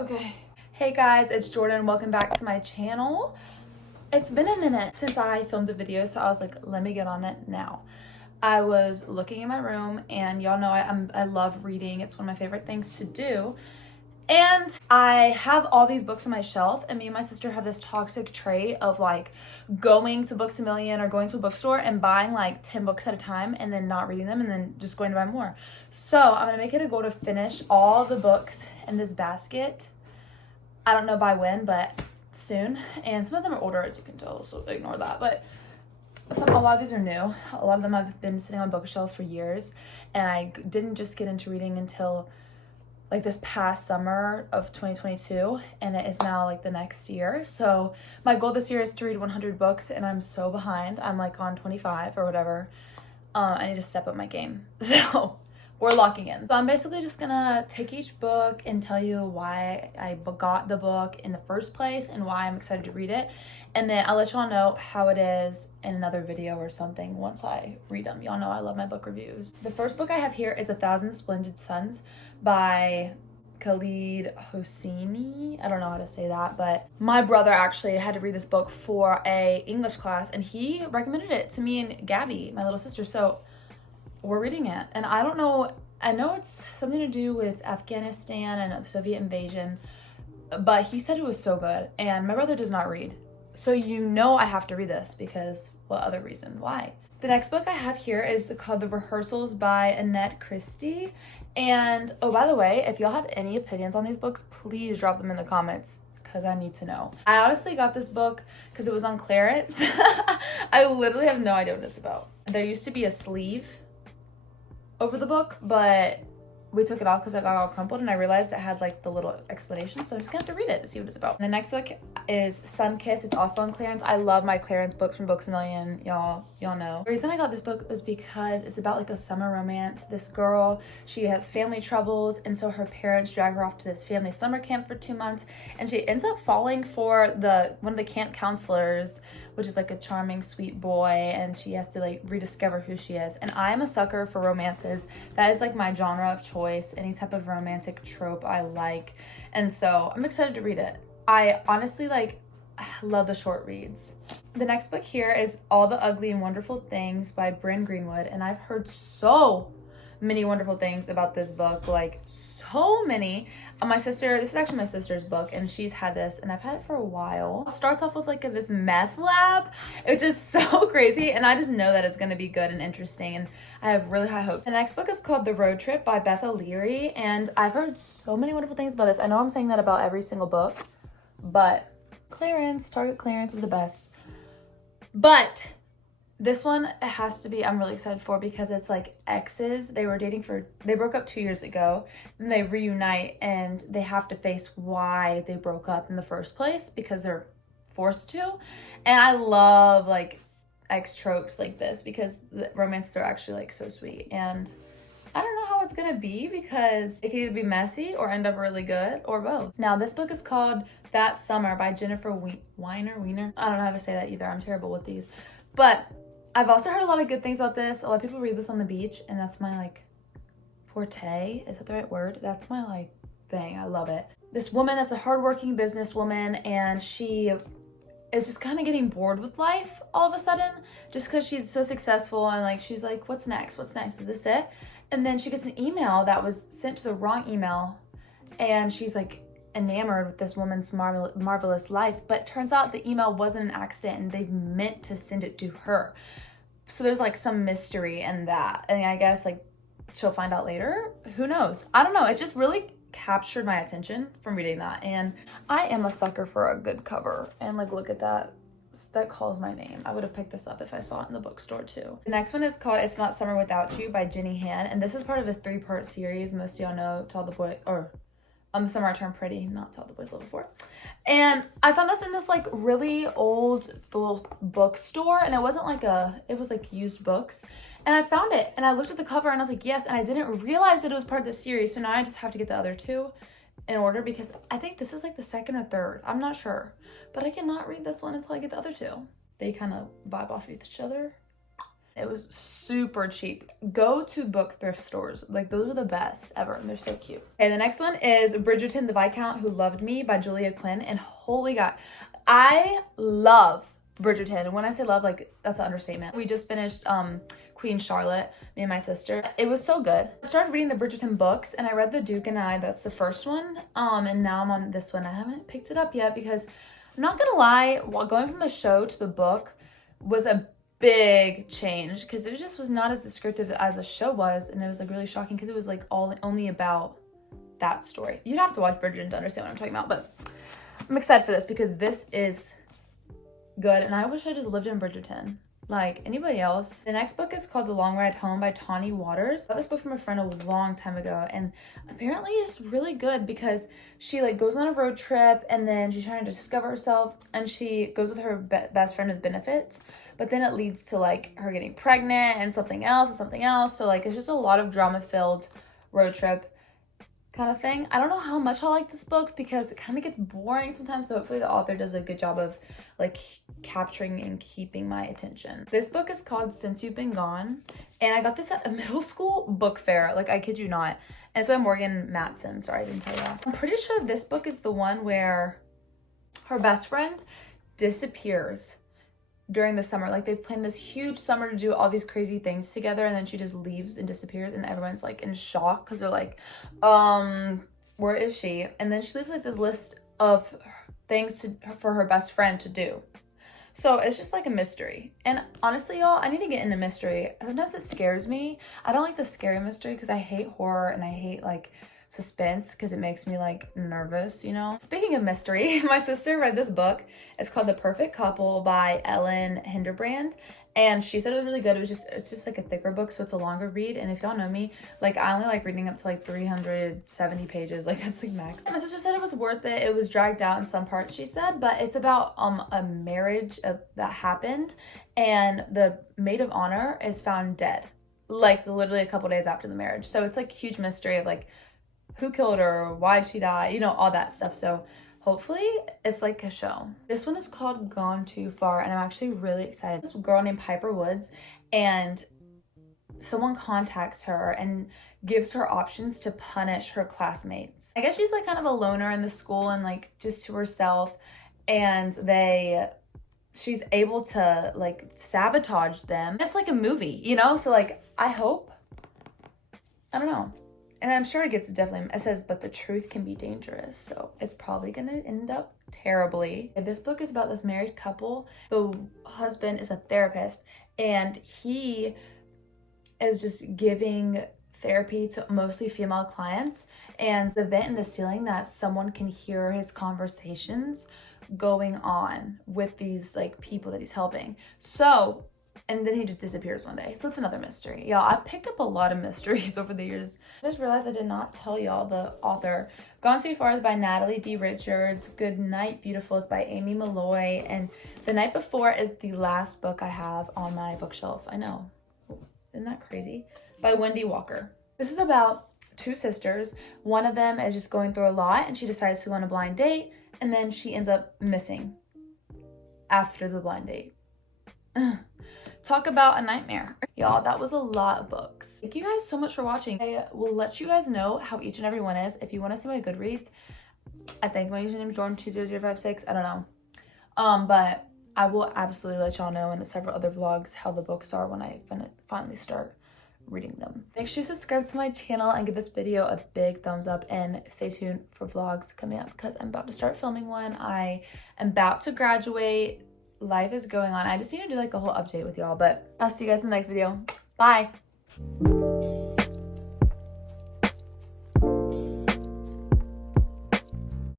Okay. Hey guys, it's Jordan. Welcome back to my channel. It's been a minute since I filmed a video, so I was like, let me get on it now. I was looking in my room, and y'all know I love reading. It's one of my favorite things to do. And I have all these books on my shelf, and me and my sister have this toxic trait of like going to Books A Million or going to a bookstore and buying like 10 books at a time and then not reading them and then just going to buy more. So I'm gonna make it a goal to finish all the books in this basket. I don't know by when, but soon. And some of them are older, as you can tell, so ignore that. But a lot of these are new. A lot of them have been sitting on bookshelf for years, and I didn't just get into reading until like this past summer of 2022, and it is now like the next year. So my goal this year is to read 100 books, and I'm so behind. I'm like on 25 or whatever. I need to step up my game. So we're locking in. So I'm basically just gonna take each book and tell you why I got the book in the first place and why I'm excited to read it. And then I'll let y'all know how it is in another video or something once I read them. Y'all know I love my book reviews. The first book I have here is 1,000 Splendid Suns by Khalid Hosseini. I don't know how to say that, but my brother actually had to read this book for a English class, and he recommended it to me and Gabby, my little sister. So we're reading it, and I don't know, I know it's something to do with Afghanistan and the Soviet invasion, but he said it was so good, and my brother does not read. So you know I have to read this because what other reason? Why? The next book I have here is called The Rehearsals by Annette Christie. And oh, by the way, if y'all have any opinions on these books, please drop them in the comments because I need to know. I honestly got this book because it was on clearance. I literally have no idea what it's about. There used to be a sleeve over the book, but we took it off because it got all crumpled, and I realized it had like the little explanation, so I'm just gonna have to read it to see what it's about. And the next book is SUNKISSED. It's also on clearance. I love my clearance books from Books A Million. Y'all know. The reason I got this book was because it's about like a summer romance. This girl, she has family troubles, and so her parents drag her off to this family summer camp for 2 months, and she ends up falling for one of the camp counselors, which is like a charming, sweet boy, and she has to like rediscover who she is. And I'm a sucker for romances. That is like my genre of choice. Any type of romantic trope I like. And so I'm excited to read it. I honestly like love the short reads. The next book here is All the Ugly and Wonderful Things by Bryn Greenwood. And I've heard so many wonderful things about this book, like so many. This is actually my sister's book, and she's had this, and I've had it for a while. It starts off with like this meth lab. It's just so crazy, and I just know that it's going to be good and interesting, and I have really high hopes. The next book is called The Road Trip by Beth O'Leary, and I've heard so many wonderful things about this. I know I'm saying that about every single book, but Target clearance is the best. But this one has to be, I'm really excited for, because it's like exes. They broke up 2 years ago, and they reunite, and they have to face why they broke up in the first place because they're forced to. And I love like ex tropes like this because the romances are actually like so sweet. And I don't know how it's gonna be because it could either be messy or end up really good or both. Now, this book is called That Summer by Jennifer Weiner. I don't know how to say that either. I'm terrible with these. But I've also heard a lot of good things about this. A lot of people read this on the beach, and that's my like forte. Is that the right word? That's my like thing. I love it. This woman is a hardworking businesswoman, and she is just kind of getting bored with life all of a sudden just because she's so successful, and like she's like, what's next? Is this it? And then she gets an email that was sent to the wrong email, and she's like enamored with this woman's marvelous life, but turns out the email wasn't an accident, and they meant to send it to her. So there's like some mystery in that, and I guess like she'll find out later. Who knows? I don't know. It just really captured my attention from reading that, and I am a sucker for a good cover. And like, look at that calls my name. I would have picked this up if I saw it in the bookstore too. The next one is called It's Not Summer Without You by Jenny Han, and this is part of a 3-part series. Most of y'all know To All the Boy, or Summer I Turned Pretty, not To All the Boys Love Before. And I found this in this like really old little bookstore, and it wasn't like it was like used books. And I found it, and I looked at the cover, and I was like, yes, and I didn't realize that it was part of the series, so now I just have to get the other two in order because I think this is like the second or third. I'm not sure, but I cannot read this one until I get the other two. They kind of vibe off each other. It was super cheap. Go to book thrift stores. Like, those are the best ever, and they're so cute. Okay, the next one is Bridgerton, the Viscount Who Loved Me by Julia Quinn, and holy God, I love Bridgerton. And when I say love, like, that's an understatement. We just finished Queen Charlotte, me and my sister. It was so good. I started reading the Bridgerton books, and I read The Duke and I. That's the first one. And now I'm on this one. I haven't picked it up yet because I'm not gonna lie, while going from the show to the book was a big change because it just was not as descriptive as the show was, and it was like really shocking because it was like only about that story. You'd have to watch Bridgerton to understand what I'm talking about, but I'm excited for this because this is good, and I wish I just lived in Bridgerton like anybody else. The next book is called The Long Ride Home by Tawny Waters. I got this book from a friend a long time ago, and apparently it's really good because she like goes on a road trip, and then she's trying to discover herself, and she goes with her best friend with benefits, but then it leads to like her getting pregnant and something else. So like it's just a lot of drama filled road trip kind of thing. I don't know how much I like this book because it kind of gets boring sometimes, so hopefully the author does a good job of like capturing and keeping my attention. This book is called Since You've Been Gone, and I got this at a middle school book fair, like I kid you not, and it's by Morgan Matson. Sorry, I didn't tell you that. I'm pretty sure this book is the one where her best friend disappears during the summer. Like they've planned this huge summer to do all these crazy things together, and then she just leaves and disappears, and everyone's like in shock because they're like, where is she? And then she leaves like this list of things for her best friend to do. So it's just like a mystery. And honestly, y'all, I need to get into mystery. Sometimes it scares me. I don't like the scary mystery because I hate horror and I hate like suspense because it makes me like nervous, you know? Speaking of mystery, my sister read this book. It's called The Perfect Couple by Ellen Hinderbrand, and she said it was really good. It's just like a thicker book, so it's a longer read. And if y'all know me, like I only like reading up to like 370 pages, like that's like max. My sister said it was worth it. It was dragged out in some parts, she said, but it's about a marriage that happened, and the maid of honor is found dead, like literally a couple days after the marriage. So it's like a huge mystery of like who killed her, why'd she die, you know, all that stuff. So hopefully it's like a show. This one is called Gone Too Far, and I'm actually really excited. This girl named Piper Woods, and someone contacts her and gives her options to punish her classmates. I guess she's like kind of a loner in the school and like just to herself, and she's able to like sabotage them. It's like a movie, you know? So like I don't know. And I'm sure it says, but the truth can be dangerous. So it's probably gonna end up terribly. This book is about this married couple. The husband is a therapist, and he is just giving therapy to mostly female clients. And the vent in the ceiling that someone can hear his conversations going on with these like people that he's helping. So, and then he just disappears one day. So it's another mystery. Y'all, I've picked up a lot of mysteries over the years. I just realized I did not tell y'all the author. Gone Too Far is by Natalie D. Richards. Goodnight, Beautiful is by Amy Malloy. And The Night Before is the last book I have on my bookshelf. I know. Isn't that crazy? By Wendy Walker. This is about two sisters. One of them is just going through a lot, and she decides to go on a blind date, and then she ends up missing after the blind date. Talk about a nightmare. Y'all, that was a lot of books. Thank you guys so much for watching. I will let you guys know how each and every one is. If you want to see my Goodreads, I think my username is Jordan20056. I don't know. But I will absolutely let y'all know in several other vlogs how the books are when I finally start reading them. Make sure you subscribe to my channel and give this video a big thumbs up, and stay tuned for vlogs coming up because I'm about to start filming one. I am about to graduate. Life is going on. I just need to do like a whole update with y'all, but I'll see you guys in the next video. Bye.